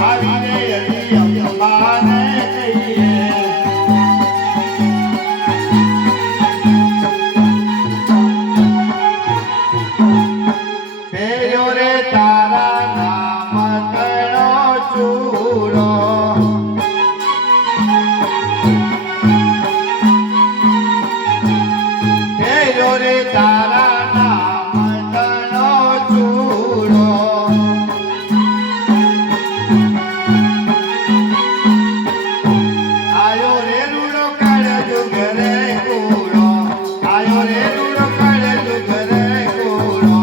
આવી રે હરી અંબાને કહીએ પેયો રે તારા નામ કણો ચૂરો પેયો રે તારા નામ કણો ચૂરો આયો રે રૂડો કાળ જુગરે કૂરો આયો રે રૂડો કાળ જુગરે કૂરો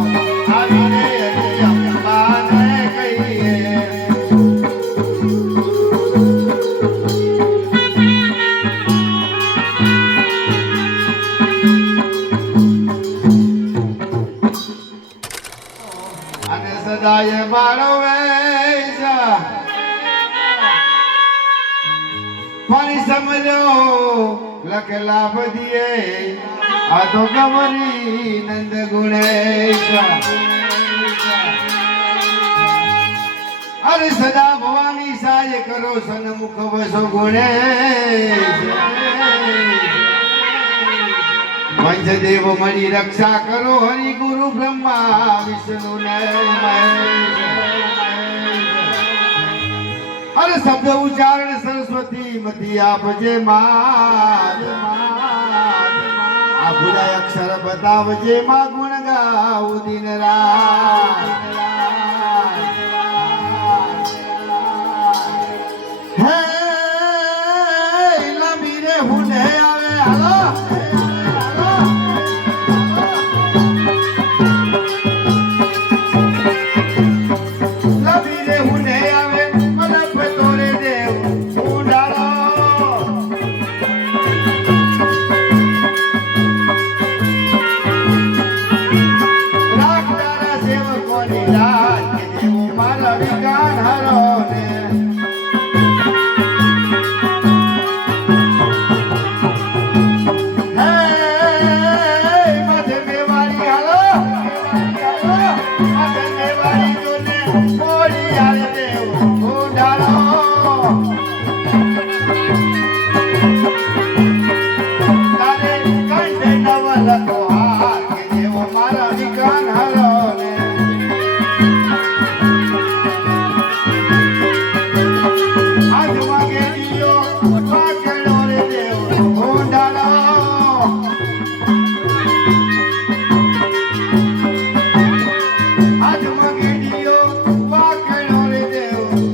આવી રે હરી અંબાને કહીએ અને સદાય મારો વેશા ફરી સમજો લખલા બધીએ આ તો ગમરી નંદ ગુણેશ અરે સદા ભવાની સાય કરો સન્મુખ વસો ગુણેશ પંચદેવ મળી રક્ષા કરો હરિ ગુરુ બ્રહ્મા વિષ્ણુ ને મહેશ અરે શબ્દ ઉચ્ચારણ સરસ્વતી મતી આપજે માત આ ભૂલાય અક્ષર બતાવજે માં ગુણ ગાઉ દિન રાત હે લાંબી રે હુંડે આવે હાલો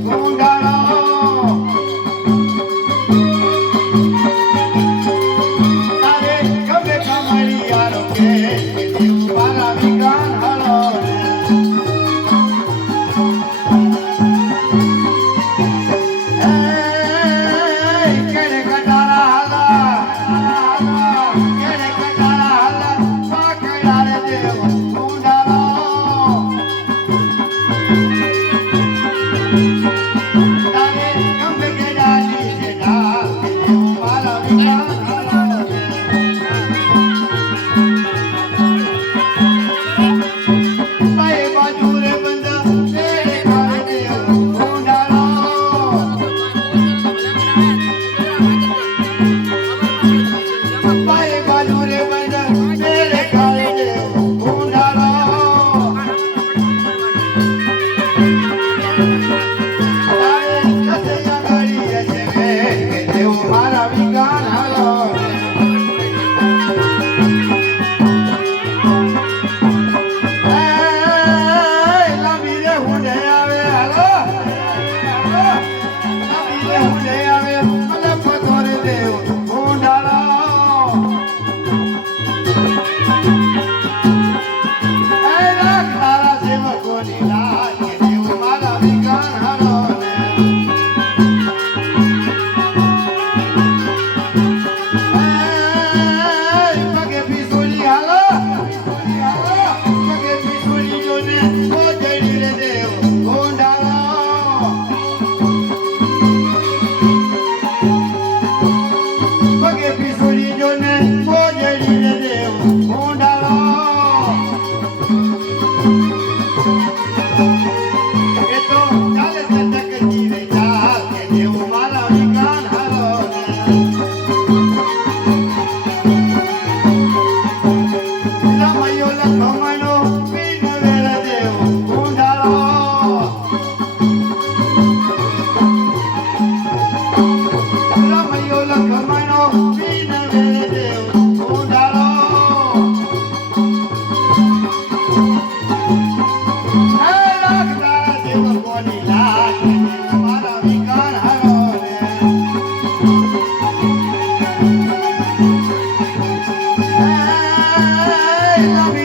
ગુંડાળો તમે